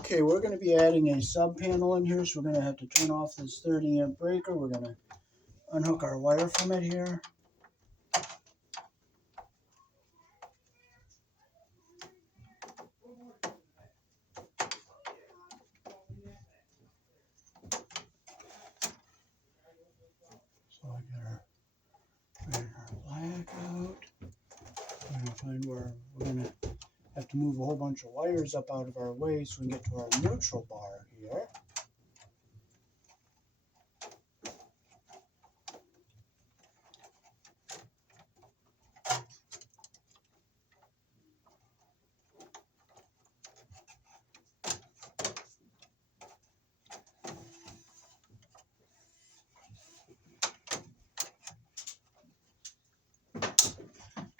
Okay, we're going to be adding a sub panel in here, so we're going to have to turn off this 30 amp breaker. We're going to unhook our wire from it here. So I got our black out. We're going to find where we're going to have to move a whole bunch of wires up out of our way so we can get to our neutral bar here.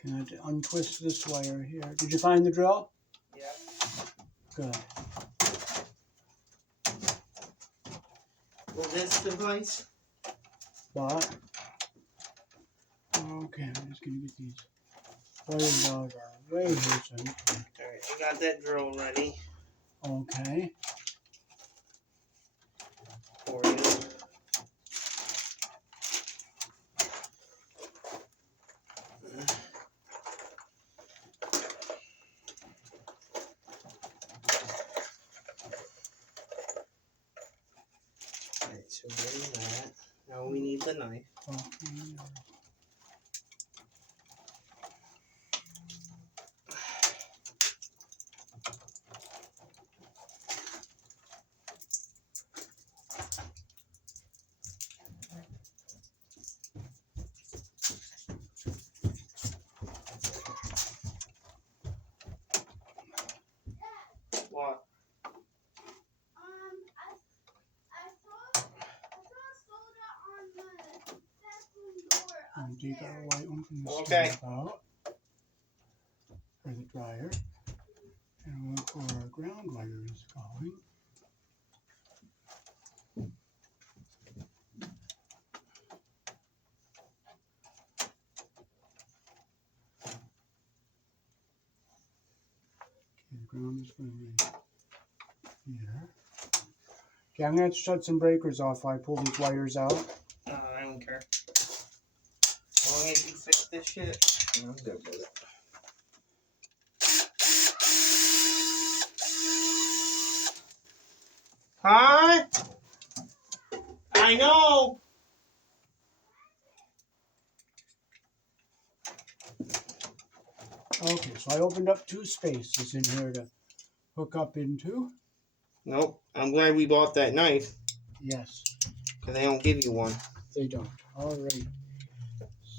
Can I untwist this wire here? Did you find the drill? Yeah. Good. Well, this device. What? Okay, I'm just gonna get these wires out of our way here. So Alright, I got that drill ready. Okay. For you. Alright, so getting that. Now we need the knife. Okay. What? And take our white one from the Okay. stove out for the dryer. And we'll look where our ground wire is going. Okay, the ground is going to be here. Okay, I'm going to shut some breakers off while I pull these wires out. I don't care. As long as you fix this shit, I'm good with it. Huh? I know! Okay, so I opened up 2 spaces in here to hook up into. Nope. I'm glad we bought that knife. Yes. Because they don't give you one. They don't. All right.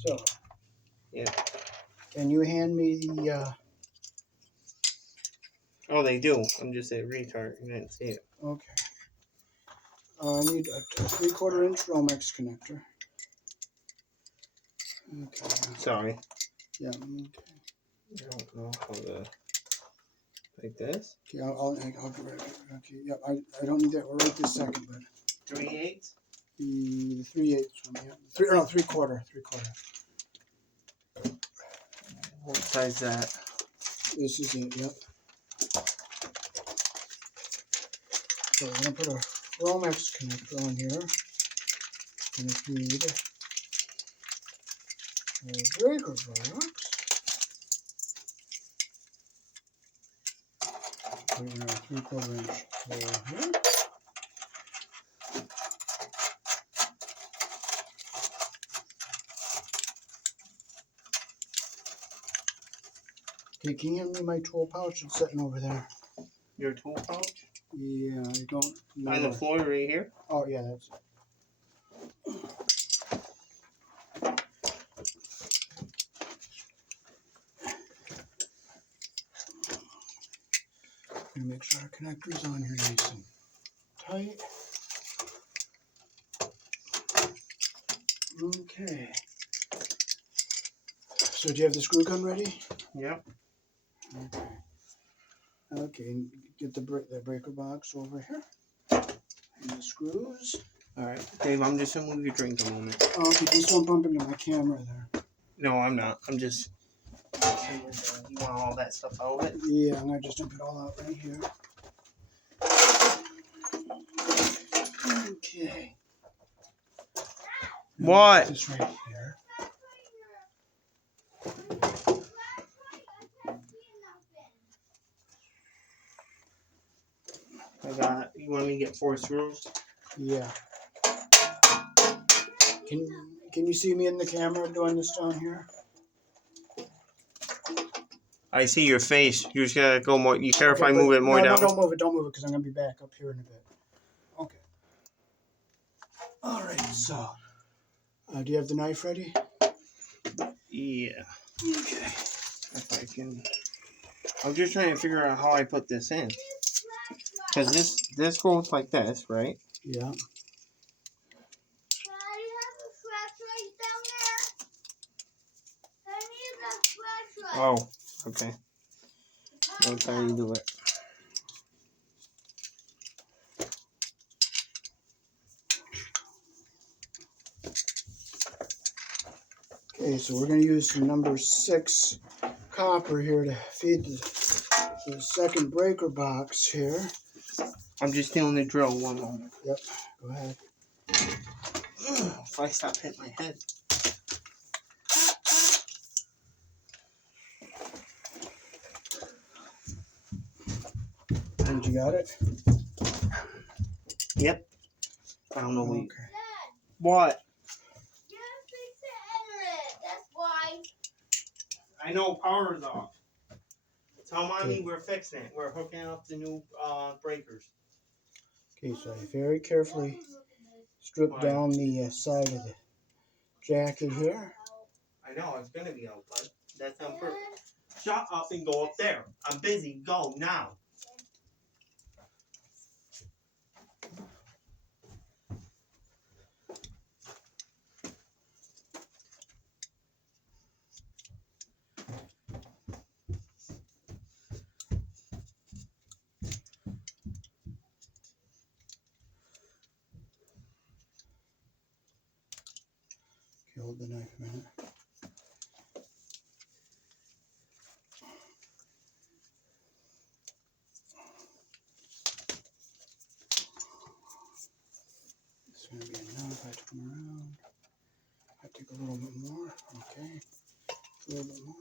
So. Yeah. Can you hand me the... Oh, they do. I'm just a retard. You didn't see it. Okay. I need a 3/4 inch Romex connector. Okay. Sorry. Yeah, okay. I don't know how to... Like this? Okay, I'll do it. Okay, yeah, I don't need that right this second, but... 3/8? The 3/8 one, yeah. 3/4. What size is that? This is it, yep. So we're going to put a Romex connector on here. Going to feed a breaker box. Put in our 3/4 inch hole here. Okay, can you hand me my tool pouch? It's sitting over there. Your tool pouch? Yeah, I don't know. On the floor right here? Oh, yeah, that's it. Gonna make sure our connector is on here nice and tight. Okay. So do you have the screw gun ready? Yep. Okay. Okay, get the breaker box over here. And the screws. Alright. Dave, I'm just going to move your drink a moment. Okay, just don't bump into my camera there. No, I'm not. I'm just... You want all that stuff out of it? Yeah, I'm gonna just dump it all out right here. Okay. What? This right here. I got it. You want me to get 4 screws? Yeah. Can you see me in the camera doing this down here? I see your face. You just gotta go more. You care if I move it more down? No, don't move it, because I'm gonna be back up here in a bit. Okay. All right. So, do you have the knife ready? Yeah. Okay. If I can. I'm just trying to figure out how I put this in. Because this goes like this, right? Yeah. Oh, okay. That's how you do it. Okay, so we're going to use some number 6 copper here to feed the second breaker box here. I'm just feeling the drill 1 moment. Yep, go ahead. If I stop hitting my head. And you got it? Yep. I don't know what. Okay. What? You have to fix the internet. That's why. I know power's off. Tell mommy Okay. we're fixing it. We're hooking up the new breakers. Okay, so I very carefully strip down the side of the jacket here. I know it's gonna be out, bud. That's on purpose. Shut up and go up there. I'm busy. Go now. Okay, hold the knife a minute. It's going to be enough. I have to come around. I take a little bit more. Okay. A little bit more.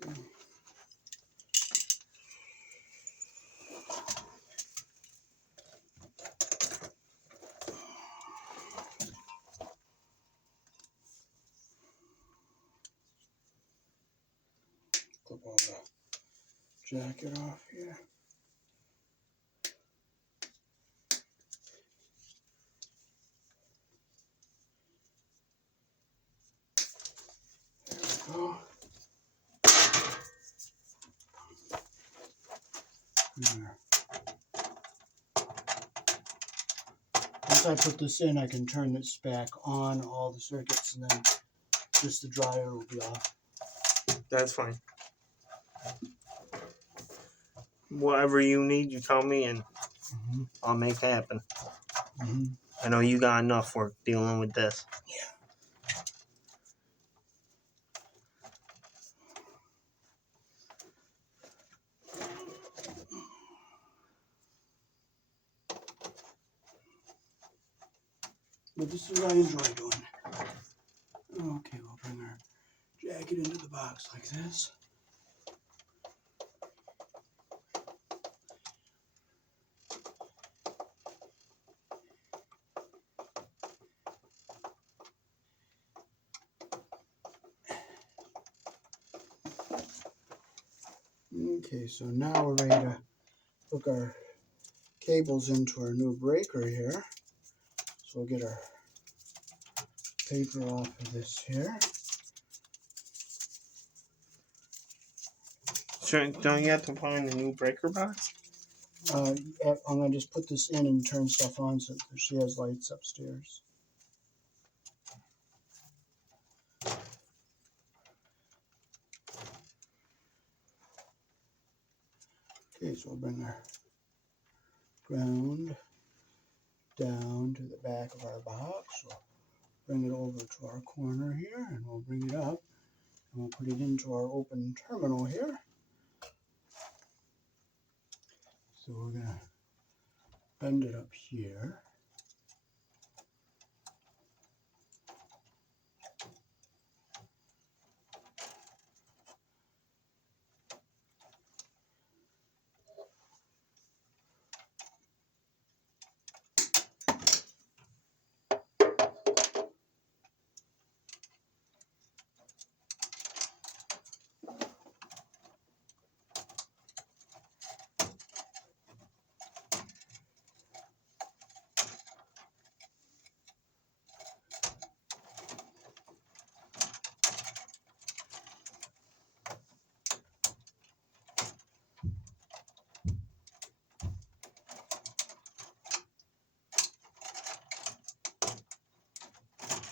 Okay. Clip all the jacket off here. There we go. There. Once I put this in, I can turn this back on, all the circuits, and then just the dryer will be off. That's fine. Whatever you need, you tell me, and I'll make it happen. I know you got enough work dealing with this. Yeah. But this is what I enjoy doing. Okay, we'll bring our jacket into the box like this. Okay, so now we're ready to hook our cables into our new breaker here. So we'll get our paper off of this here. So don't you have to find a new breaker box? I'm going to just put this in and turn stuff on so that she has lights upstairs. Okay, so we'll bring our ground down to the back of our box. We'll bring it over to our corner here, and we'll bring it up, and we'll put it into our open terminal here. So we're going to bend it up here.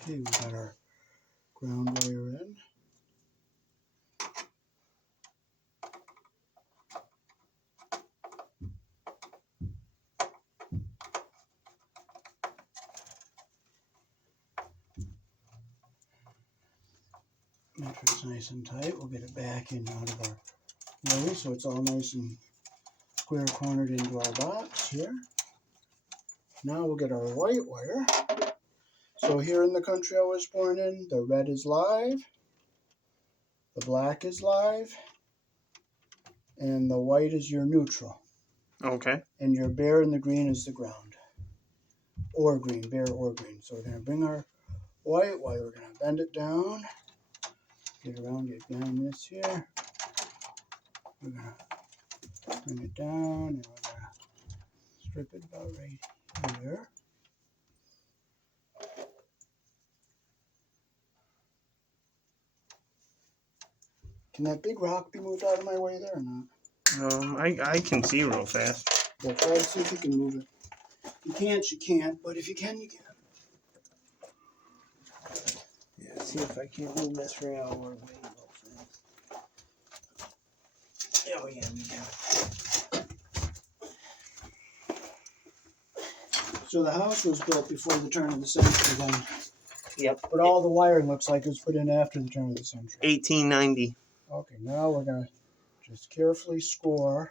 Okay, we got our ground wire in. Make sure it's nice and tight. We'll get it back in out of our way so it's all nice and square cornered into our box here. Now we'll get our white wire. So here in the country I was born in, the red is live, the black is live, and the white is your neutral. Okay. And your bare and the green is the ground. Or green, bare or green. So we're going to bring our white wire, we're going to bend it down, get around, get behind this here. We're going to bring it down, and we're going to strip it about right here. Can that big rock be moved out of my way there or not? I can see real fast. Yeah, try to see if you can move it. If you can't, you can't, but if you can, you can. Yeah, see if I can move this right out of our way real fast. Oh yeah, we can. So the house was built before the turn of the century then. Yep. But all the wiring looks like it was put in after the turn of the century. 1890. Okay, now we're going to just carefully score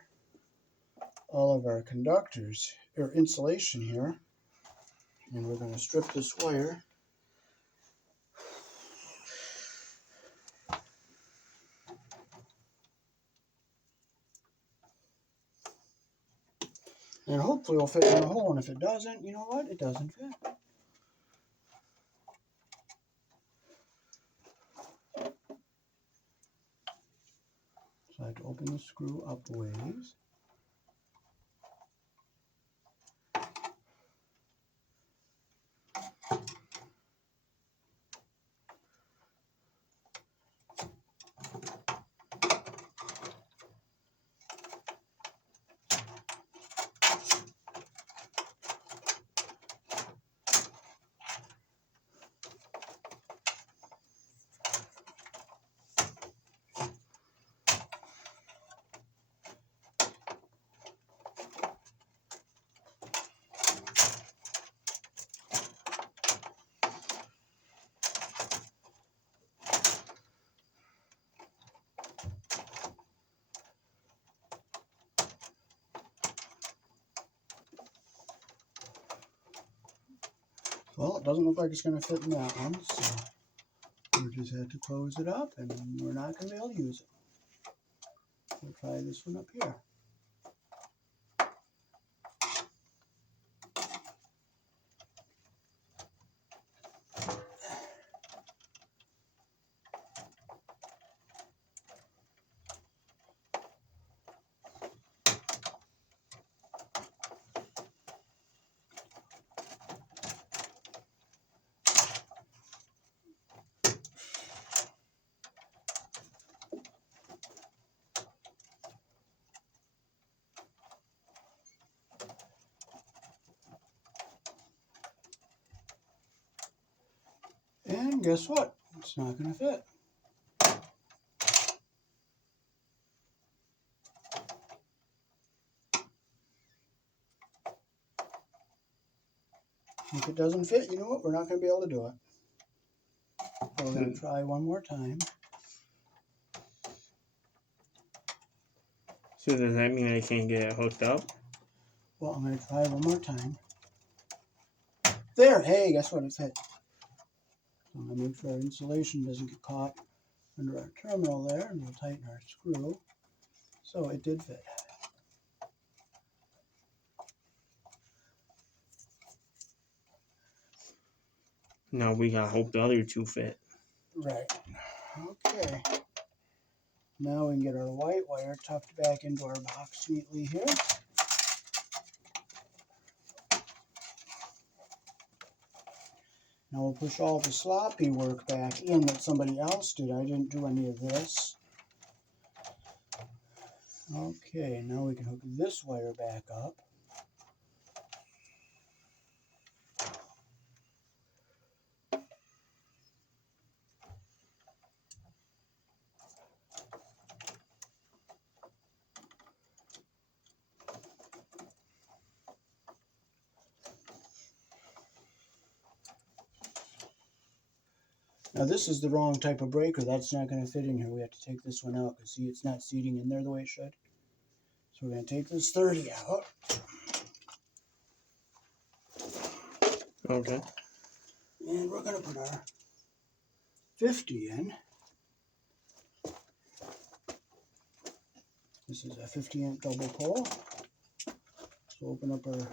all of our conductors, or insulation here. And we're going to strip this wire. And hopefully it'll fit in the hole, and if it doesn't, you know what? It doesn't fit. So I have to open the screw up ways. Well, it doesn't look like it's going to fit in that one, so we just have to close it up, and we're not going to be able to use it. We'll try this one up here. And guess what? It's not going to fit. If it doesn't fit, you know what? We're not going to be able to do it. So we're going to try one more time. So does that mean I can't get it hooked up? Well, I'm going to try one more time. There! Hey, guess what? It fit. So I'm going to make sure our insulation doesn't get caught under our terminal there, and we'll tighten our screw. So it did fit. No, we gotta hope the other two fit. Right. Okay. Now we can get our white wire tucked back into our box neatly here. Now we'll push all the sloppy work back in that somebody else did. I didn't do any of this. Okay, now we can hook this wire back up. Now this is the wrong type of breaker. That's not going to fit in here. We have to take this one out because see, it's not seating in there the way it should. So we're going to take this 30 out. Okay. And we're going to put our 50 in. This is a 50 amp double pole. So open up our...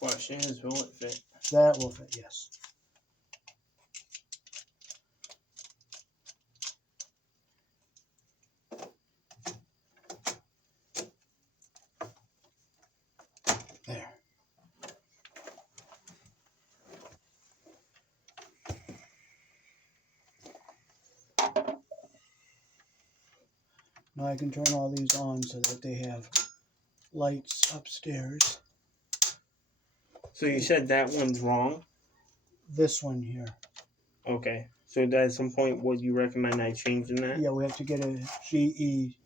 Question is, will it fit? That will fit, yes. There. Now I can turn all these on so that they have lights upstairs. So you said that one's wrong? This one here. Okay. So at some point, would you recommend I changing that? Yeah, we have to get a GE.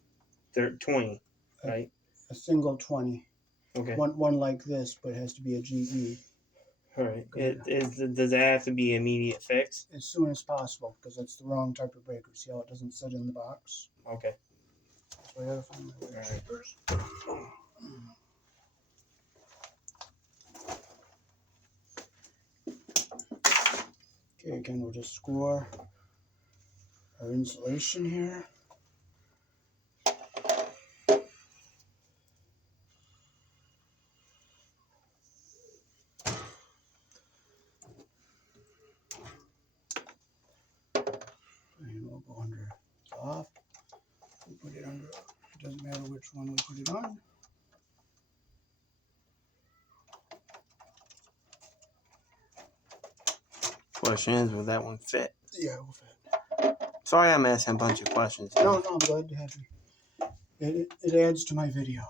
20, right? A single 20. Okay. One like this, but it has to be a GE. All right. Does it have to be immediate fix? As soon as possible, because it's the wrong type of breaker. See how it doesn't sit in the box? Okay. So I gotta find my wire strippers. Okay, again, we'll just score our insulation here. And we'll go under off. We'll put it under, it doesn't matter which one we put it on. Question is, will that one fit? Yeah, it will fit. Sorry I'm asking a bunch of questions. No, I'm glad to have you. It adds to my video.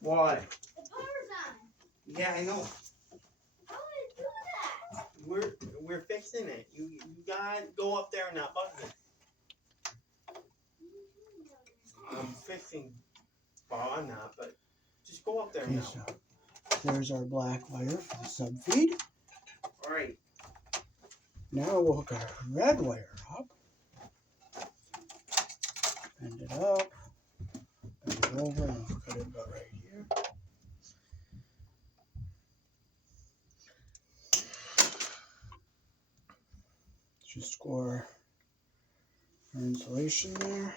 Why? The power's on. Yeah, I know. How would it do that? We're fixing it. You gotta go up there and not button it. I'm fixing. Well, I'm not, but just go up there Okay, now. so there's our black wire for the sub feed. All right. Now we'll hook our red wire up. Bend it up. Bend it over and we'll cut it about right here. Just score our insulation there.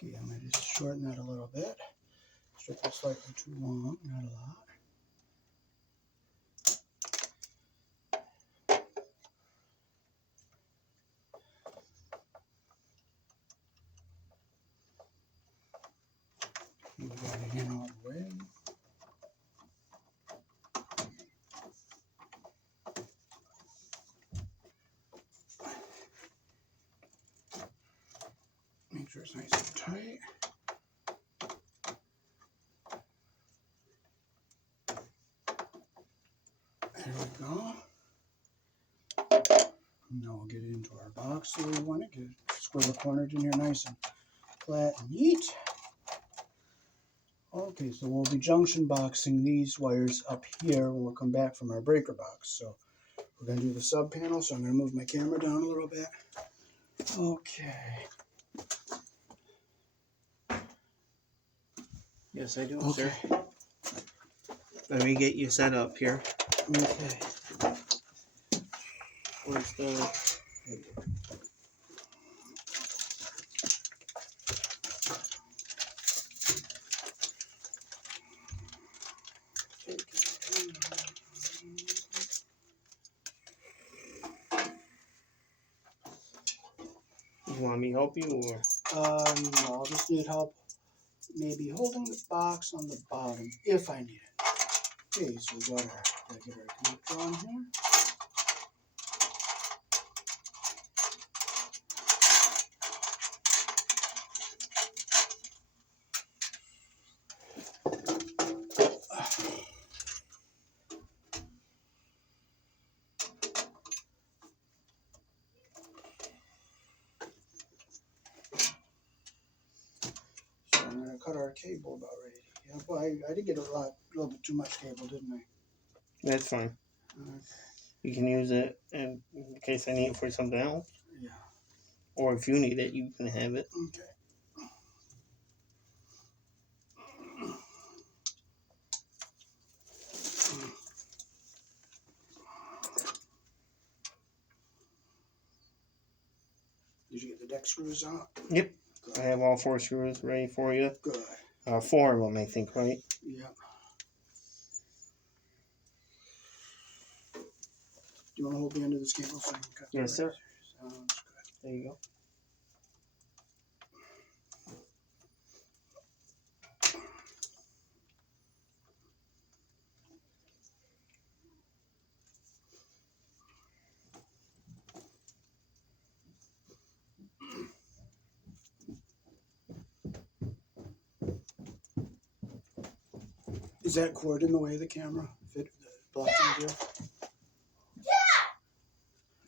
Okay, I'm going to just shorten that a little bit. Strip it slightly too long, not a lot. We got it in all the way. Make sure it's nice and tight. Now we'll get it into our box the way we want it. Get it square cornered in here nice and flat and neat. Okay, so we'll be junction boxing these wires up here when we come back from our breaker box. So we're going to do the sub panel, so I'm going to move my camera down a little bit. Okay. Yes, I do, Okay. sir. Let me get you set up here. Okay. Where's the... You want me to help you, or? No, I'll just need help maybe holding the box on the bottom if I need it. Okay, so we gotta get our connector on here. So I'm gonna cut our cable about ready. Yeah, well, I did get a little bit too much cable, didn't I? That's fine. Okay. You can use it in case I need it for something else. Yeah. Or if you need it, you can have it. Okay. Did you get the deck screws out? Yep. Good. I have all 4 screws ready for you. Good. 4 of them, I think, right? Yep. Do you want to hold the end of this cable so I can cut? Yes, sir. Sounds good. There you go. Is that cord in the way of the camera? Fit the blocking deal?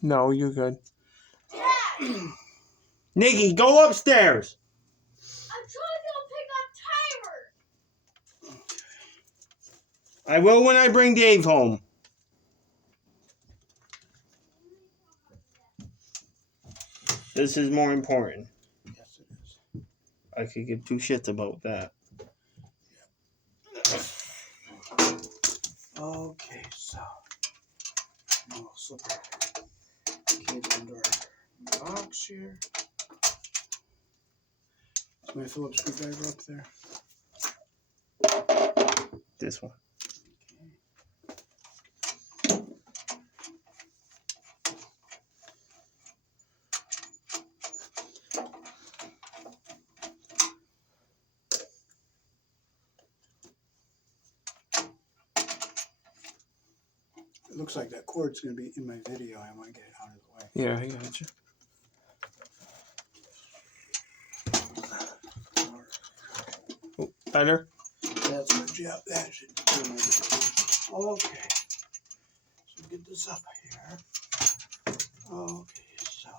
No, you're good. Dad, Nikki, go upstairs! I'm trying to pick up timer. I will when I bring Dave home. This is more important. Yes, it is. I could give 2 shits about that. Okay, so we'll slip our cable into our box here. Is my Phillips screwdriver up there? This one. It looks like that cord's going to be in my video. I want to get it out of the way. Yeah, I got you. Oh, better? That's good. Yeah, that should do my video. Okay. So get this up here. Okay, so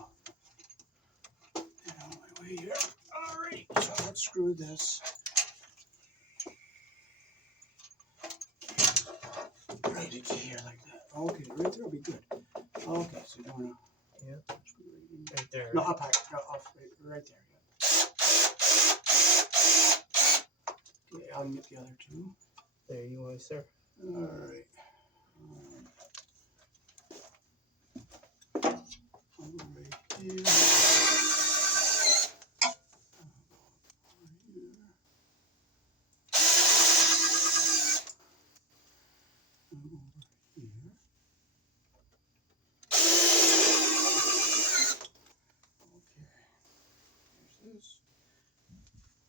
get out of my way here. Alright, so let's screw this right into here like that. Okay, right there will be good. Okay, so you want to screw right in. Right there. No, up high. No, off right there. Yeah. Okay, I'll get the other 2. There you are, sir. Alright. Right here.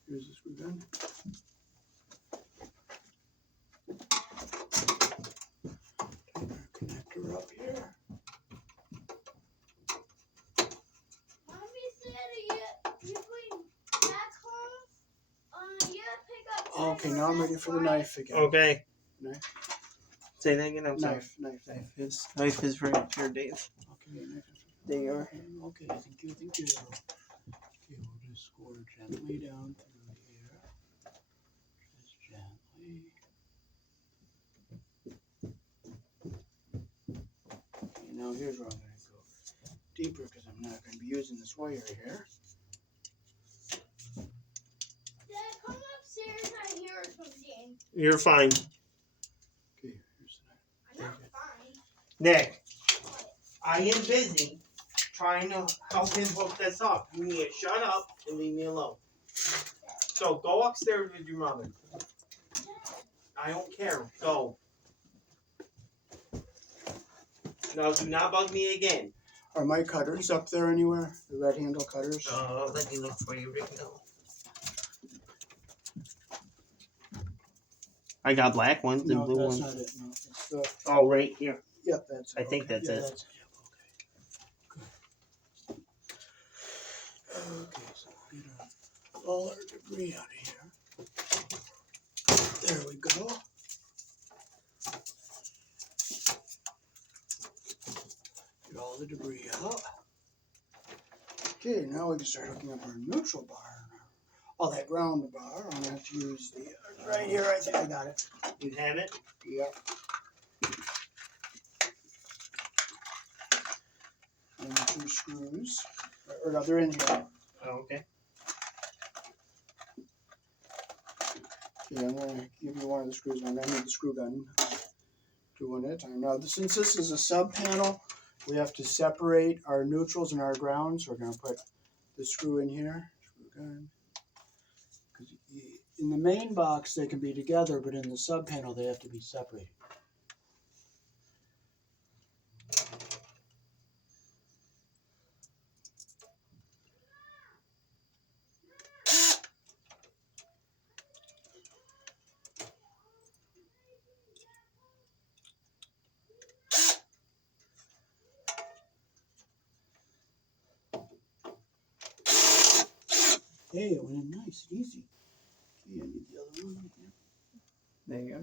Here's the screw gun. Take our connector up here. Mommy said you're going back home. You pick up timer. Okay, now I'm ready for the knife again. Okay. Knife. Say that again, I'm sorry. Knife. Knife is right here, Dave. Okay. Okay, next. There. Okay, thank you. Okay, we'll just score gently down through here. Just gently. Okay, now here's where I'm going to go deeper because I'm not going to be using this wire here. Dad, come upstairs. I hear something. You're fine. Okay, here's I'm not fine. Nick, I am busy trying to help him hook this up. You need to shut up and leave me alone. So go upstairs with your mother. I don't care. Go. No, do not bug me again. Are my cutters up there anywhere? The red handle cutters? Let me look for you right now. I got black ones and No, blue that's ones. not it. No, it's the. Oh, right here. Yep, that's it. I think that's it. That's it. Yep, okay. Good. Okay, so we'll get all our debris out of here. There we go. Get all the debris out. Okay, now we can start hooking up our neutral bar. All that ground bar. I'm going to have to use the right here. I think I got it. You have it? Yep. And the 2 screws. Or no, they're in here. Oh, okay. Okay, I'm going to give you one of the screws. I'm going to need the screw gun. Do one at a time. Now, since this is a sub panel, we have to separate our neutrals and our grounds. So we're going to put the screw in here. Screw gun. Because in the main box they can be together, but in the sub panel they have to be separated. Hey, it went in nice and easy. Okay, I need the other one right here. There you go.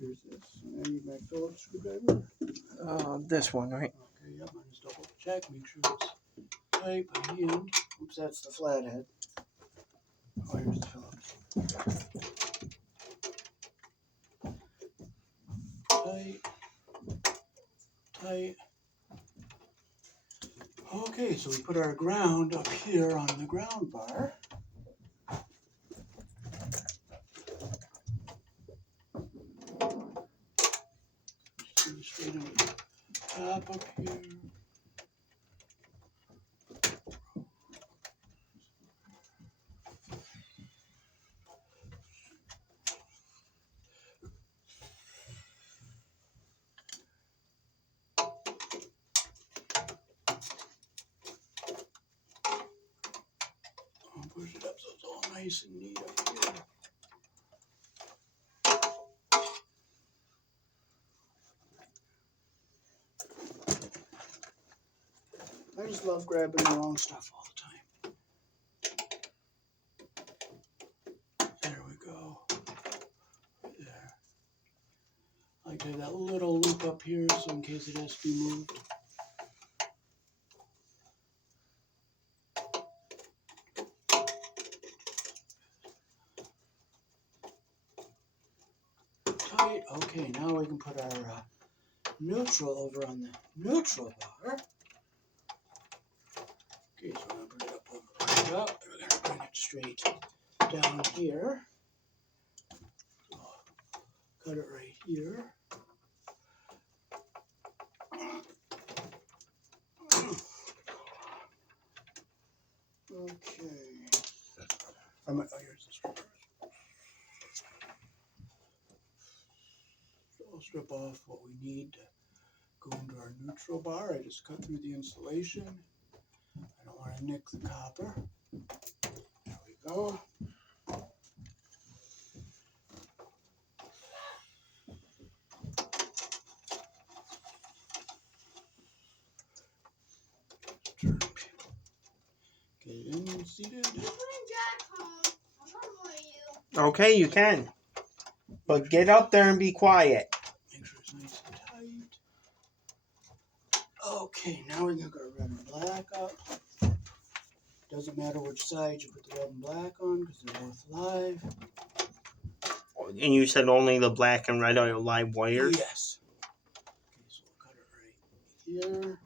Here's this. And I need my Phillips screwdriver. This one, right? Okay, yep, I just double check, make sure it's tight by hand. Oops, that's the flathead. Oh, here's the Phillips. Tight. Tight. Okay, so we put our ground up here on the ground bar. Just straight on the top up here. I'll push it up so it's all nice and neat up here. I just love grabbing the wrong stuff all the time. There we go. Right there. I like to have that little loop up here so in case it has to be moved. Tight. Okay, now we can put our neutral over on the neutral bar. Okay, so we're going to put it up, push it up. We're going to bring it straight down here. So, cut it right here. Okay. Oh, here's the strippers. So I'll strip off what we need to go into our neutral bar. I just cut through the insulation. I don't want to nick the copper. There we go. Turn. Get it in and seated. When Dad comes, I'm Okay, you can. But get up there and be quiet. Make sure it's nice and tight. Okay, now we're gonna go red and black up. Doesn't matter which side you put the red and black on because they're both live. And you said only the black and red are live wires? Yes. Okay, so we'll cut it right here.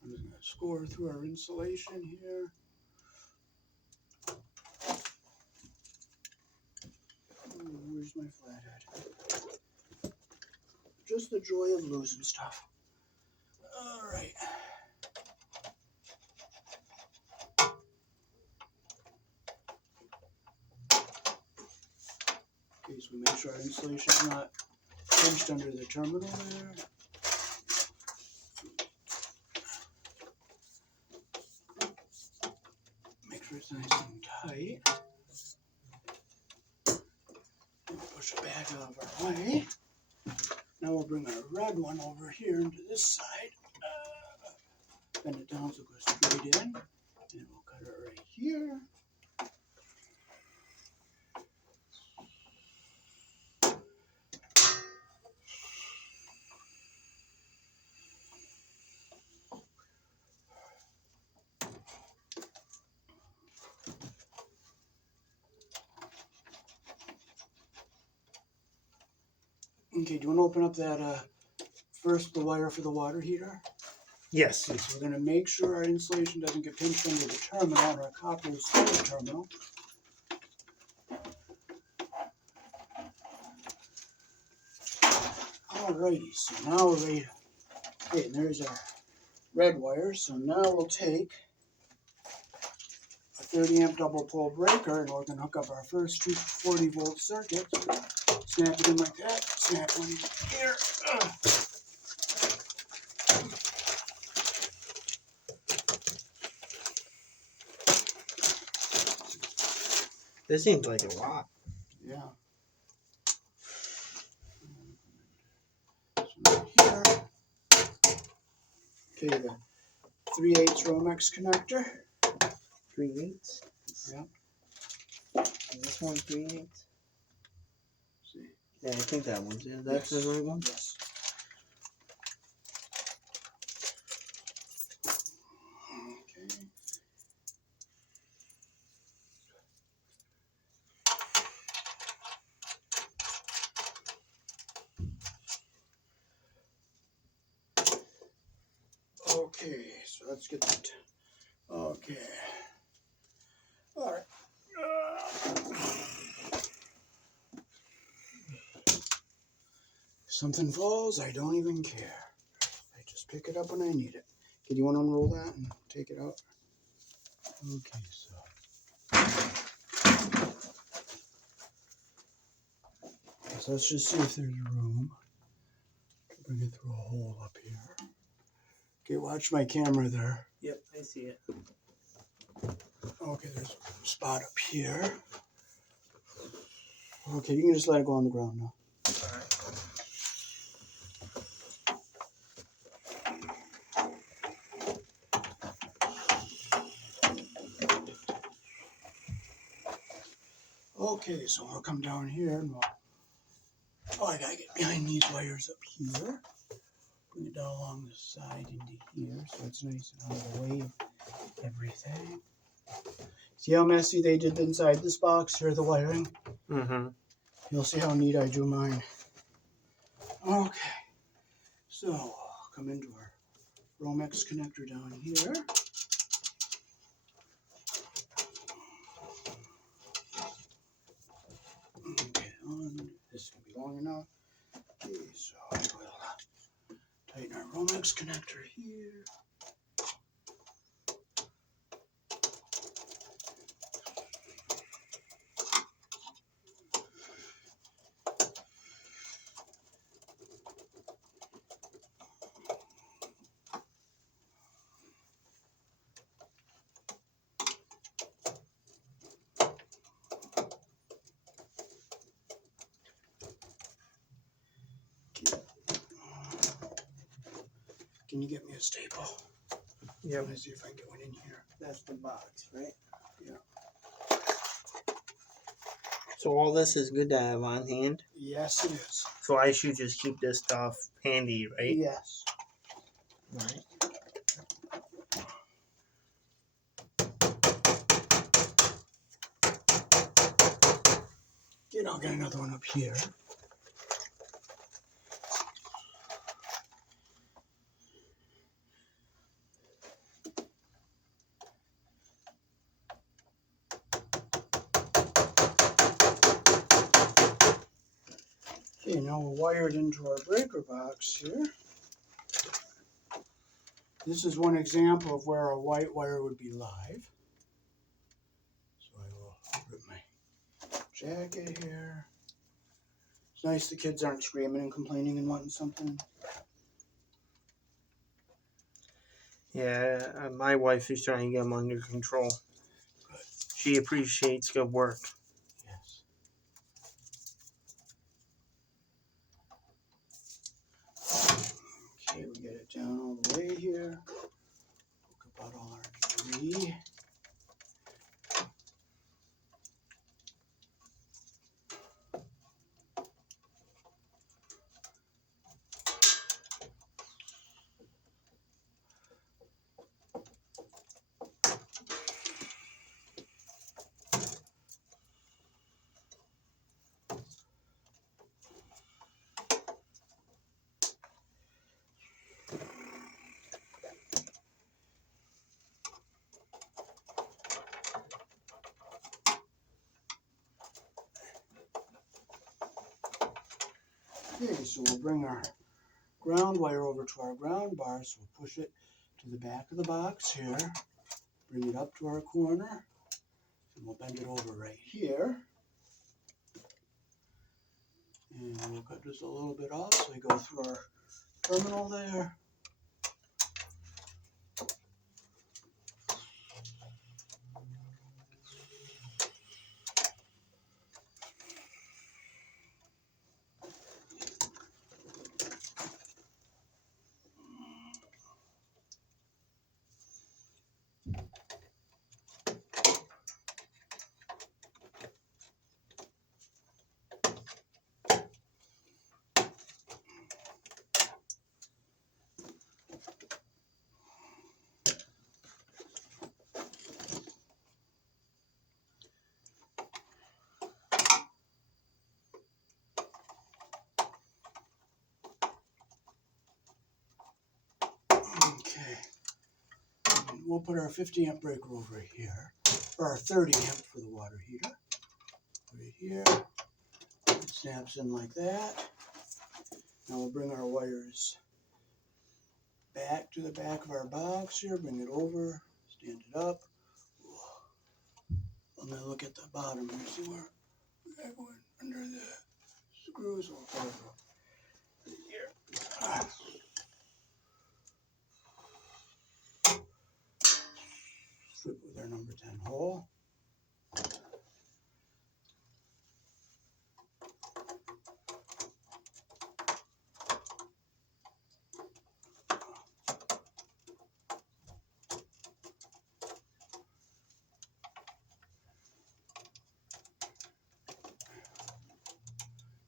I'm just gonna score through our insulation here. Oh, where's my flathead? Just the joy of losing stuff. All right. Okay, so we make sure our insulation's not pinched under the terminal there. Make sure it's nice and tight. Push it back out of our way. Now we'll bring our red one over here into this side. Bend it down so it goes straight in. And we'll cut it right here. Okay, do you want to open up that first, the wire for the water heater? Yes. Okay, so we're going to make sure our insulation doesn't get pinched under the terminal and our copper is still the terminal. Alrighty, so now we're ready to, okay, and there's our red wire. So now we'll take a 30 amp double pole breaker and we're going to hook up our first two 40 volt circuits. Snap it in like that, snap one here. This seems like a lot. Yeah. So here. Okay, the 3/8 Romex connector. 3/8? Yeah. Is this one 3/8? See. Yeah, I think that one's it. That's the right one? Yes. Okay. Okay, so let's get that. Okay. All right. If something falls, I don't even care. I just pick it up when I need it. Okay, do you want to unroll that and take it out? Okay, so. So let's just see if there's room. Bring it through a hole up here. Okay, watch my camera there. Yep, I see it. Okay, there's a spot up here. Okay, you can just let it go on the ground now. Alright. Okay, so we'll come down here and we'll... Oh, I gotta get behind these wires up here. Bring it down along the side into here so it's nice and out of the way of everything. See how messy they did inside this box here, the wiring? Mm-hmm. You'll see how neat I do mine. Okay, so come into our Romex connector down here. Okay, this is going to be long enough. Okay, so we'll tighten our Romex connector here. Can you get me a staple? Yep. Let me see if I can get one in here. That's the box, right? Yeah. So all this is good to have on hand. Yes, it is. So I should just keep this stuff handy, right? Yes. Right. You know, I'll get another one up here. Okay, now we're wired into our breaker box here. This is one example of where a white wire would be live. So I will rip my jacket here. It's nice the kids aren't screaming and complaining and wanting something. Yeah, my wife is trying to get them under control. Good. She appreciates good work. Yes. Okay, we get it down all the way here. Hook about all our debris. Okay, so we'll bring our ground wire over to our ground bar. So we'll push it to the back of the box here. Bring it up to our corner. And we'll bend it over right here. And we'll cut just a little bit off so we go through our terminal there. Okay. And we'll put our 50 amp breaker over here, or our 30 amp for the water heater. Put it here. It snaps in like that. Now we'll bring our wires back to the back of our box here. Bring it over. Stand it up. And then look at the bottom here. See where we got going under the screws. We'll put it here. Flip with our number 10 hole.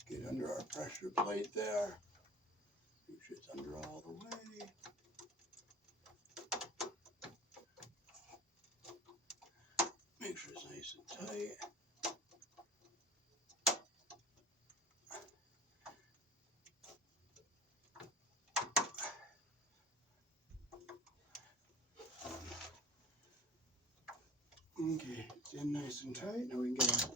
Get under our pressure plate there. Make sure it's under all the way. Make sure it's nice and tight. Okay, it's in nice and tight. Now we can get our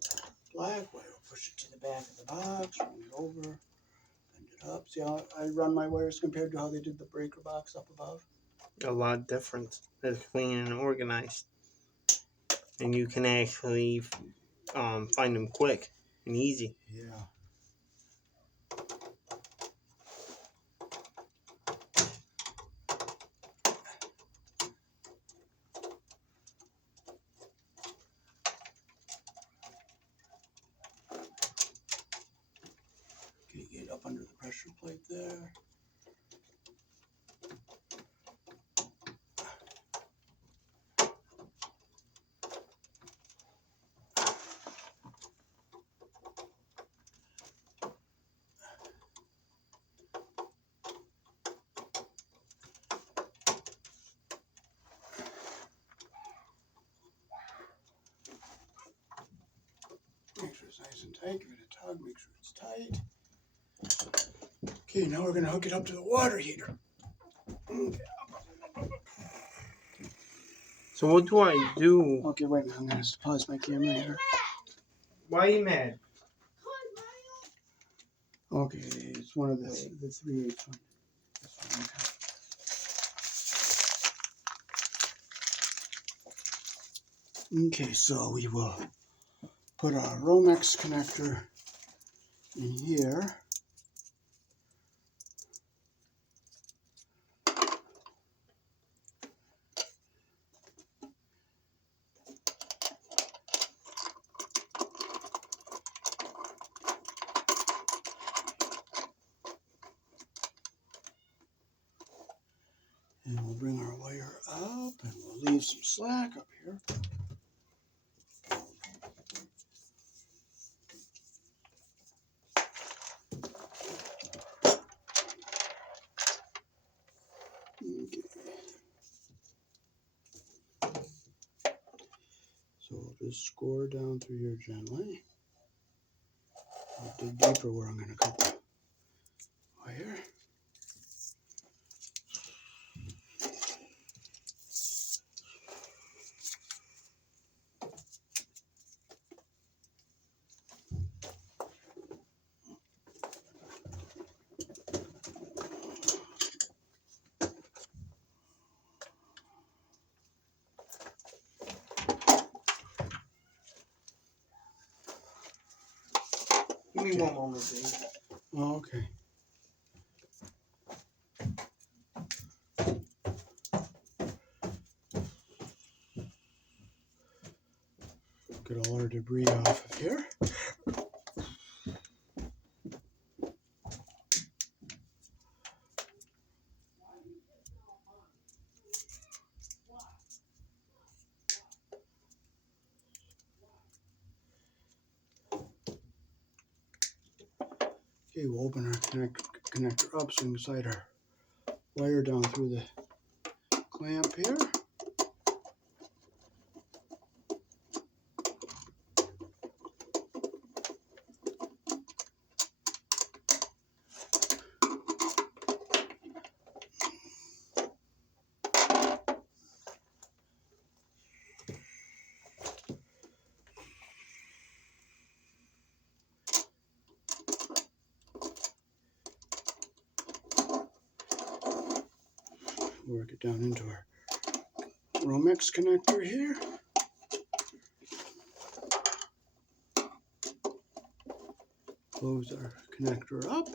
black wire. Push it to the back of the box, run it over, bend it up. See how I run my wires compared to how they did the breaker box up above? A lot different. It's clean and organized. And you can actually find them quick and easy. Yeah. Okay, get up under the pressure plate there. tight. Give it a tug. Make sure it's tight. Okay, now we're going to hook it up to the water heater. Okay. So what do I do? Okay, wait a minute. I'm going to pause my camera here. Why are you mad? Okay, it's one of the 3/8 one. This one, okay. Okay, so we will put our Romex connector in here. And we'll bring our wire up and we'll leave some slack up here. Okay. So we'll just score down through here gently. I'll dig deeper where I'm going to cut the wire. Give me one moment, please. Oh, okay. Get all our debris off of here. Okay, we'll open our connector up so we can slide our wire down through the clamp here. Work it down into our Romex connector here. Close our connector up.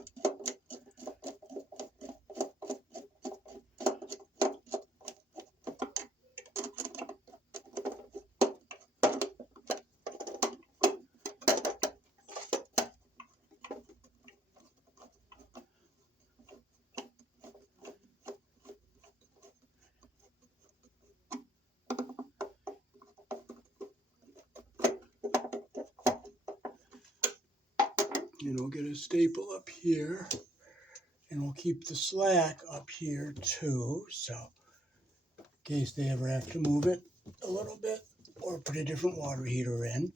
And we'll get a staple up here. And we'll keep the slack up here too. So in case they ever have to move it a little bit or put a different water heater in,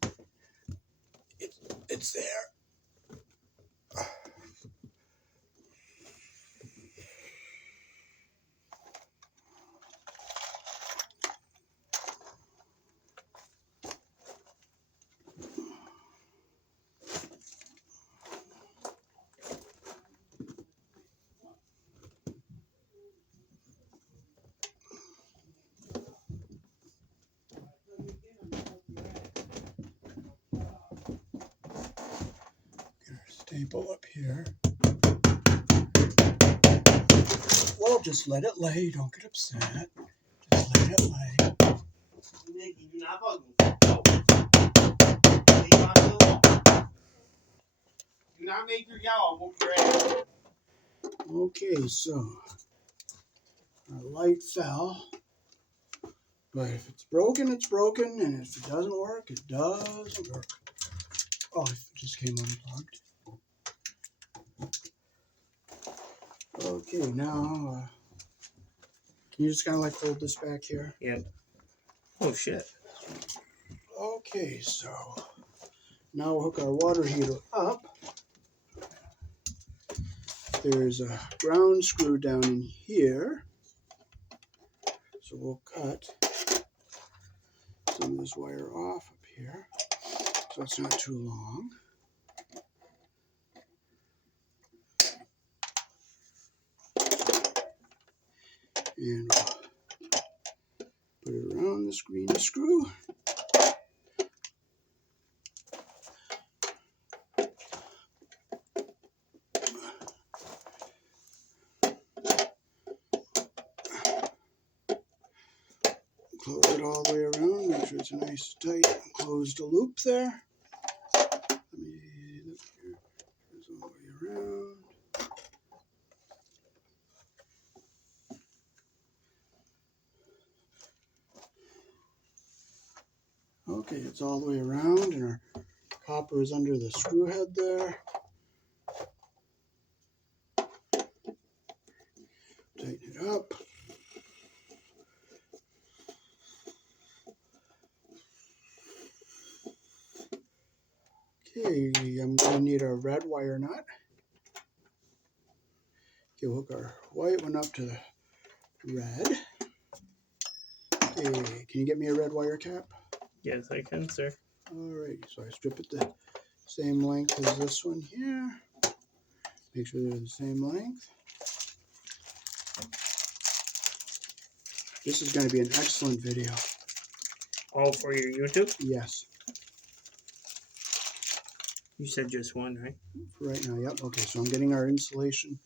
it's there. Staple up here. Well, just let it lay. Don't get upset. Just let it lay. Nikki, do not bug me. No. Leave on the wall. Do not make her yell. I'll whoop your ass. Okay, so our light fell. But if it's broken, it's broken. And if it doesn't work, it doesn't work. Oh, it just came unplugged. Okay, now, can you just kind of like fold this back here? Yep. Oh, shit. Okay, so Now we'll hook our water heater up. There's a ground screw down in here. So we'll cut some of this wire off up here so it's not too long. And we'll put it around this green screw. Close it all the way around, make sure it's a nice tight closed loop there. Let me look here. Goes all the way around. Okay, it's all the way around, and our copper is under the screw head there. Tighten it up. Okay, I'm going to need a red wire nut. Okay, we'll hook our white one up to the red. Okay, can you get me a red wire cap? Yes, I can, sir. Alright, so I strip it the same length as this one here. Make sure they're the same length. This is going to be an excellent video. All for your YouTube? Yes. You said just one, right? For right now, yep. Okay, so I'm getting our insulation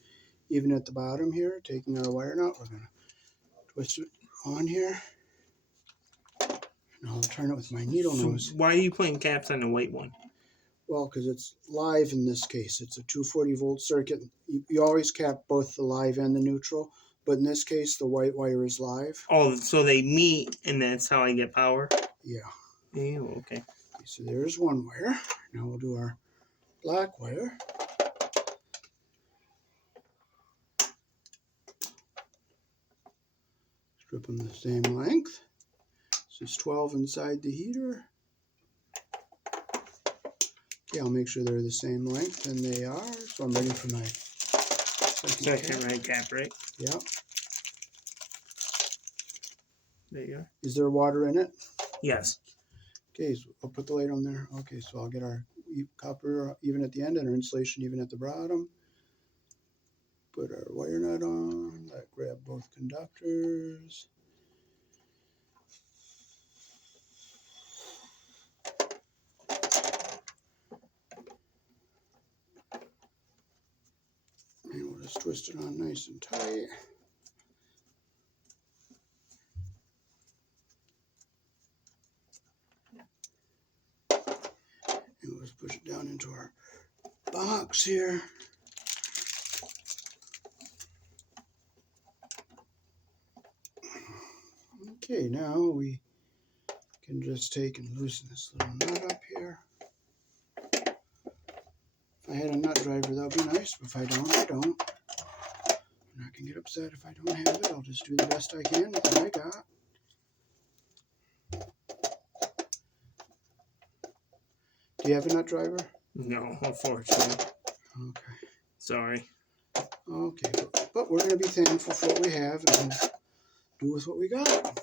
even at the bottom here. Taking our wire nut, we're going to twist it on here. And I'll turn it with my needle nose. Why are you putting caps on the white one? Well, because it's live in this case. It's a 240 volt circuit. You always cap both the live and the neutral, but in this case, the white wire is live. Oh, so they meet, and that's how I get power? Yeah. Ew, okay. Okay, so there's one wire. Now we'll do our black wire. Strip them the same length. This is 12 inside the heater. Okay, I'll make sure they're the same length, and they are. So I'm ready for my Second red cap, right? Yep. There you go. Is there water in it? Yes. Okay, so I'll put the light on there. Okay, so I'll get our copper even at the end and our insulation even at the bottom. Put our wire nut on. Grab both conductors. And we'll just twist it on nice and tight. And we'll just push it down into our box here. Okay, now we can just take and loosen this little nut up here. If I had a nut driver, that would be nice, but if I don't, I don't. And I can get upset if I don't have it. I'll just do the best I can with what I got. Do you have a nut driver? No, unfortunately. Okay. Sorry. Okay, but we're going to be thankful for what we have and do with what we got.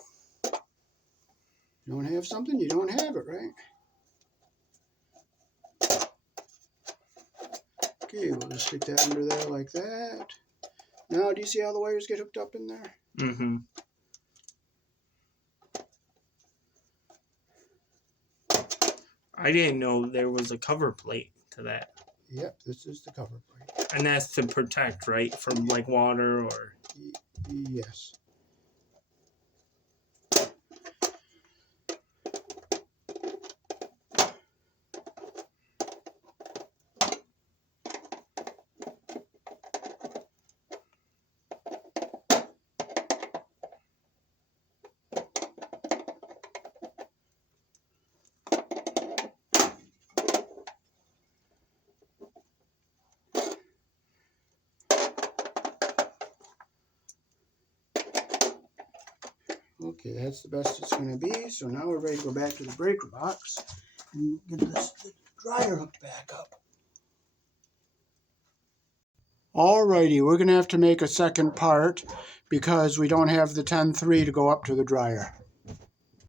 You don't have something, you don't have it, right? Okay, we'll just stick that under there like that. Now, do you see how the wires get hooked up in there? Mm-hmm. I didn't know there was a cover plate to that. Yep, this is the cover plate. And that's to protect, right? From like water or... Yes. Okay, that's the best it's going to be. So now we're ready to go back to the breaker box and get this dryer hooked back up. Alrighty, we're going to have to make a second part because we don't have the 10-3 to go up to the dryer.